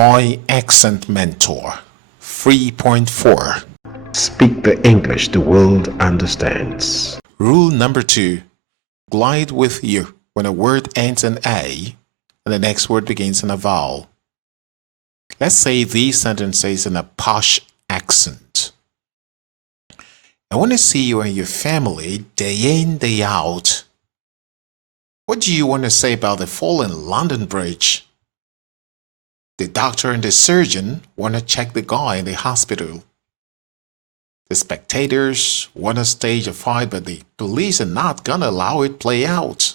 My Accent Mentor 3.4. Speak the English the world understands. Rule number 2. Glide with you when a word ends in A and the next word begins in a vowel. Let's say these sentences in a posh accent. I want to see you and your family day in, day out. What do you want to say about the fallen London Bridge? The doctor and the surgeon want to check the guy in the hospital. The spectators want to stage a fight, but the police are not gonna allow it play out.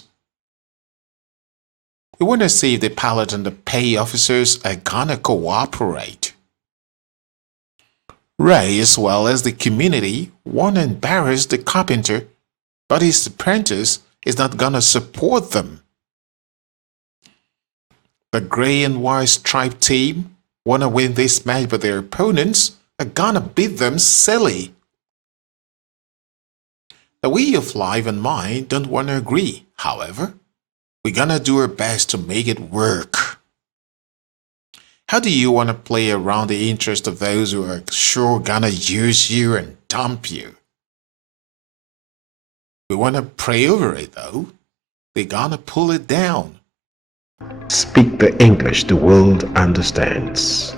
We want to see if the pilot and the pay officers are gonna cooperate. Ray, as well as the community, want to embarrass the carpenter, but his apprentice is not gonna support them. The gray and white striped team want to win this match, but their opponents are gonna beat them silly. The way of life and mind don't want to agree. However, we're gonna do our best to make it work. How do you want to play around the interest of those who are sure gonna use you and dump you? We want to pray over it though. They're gonna pull it down. Speak the English the world understands.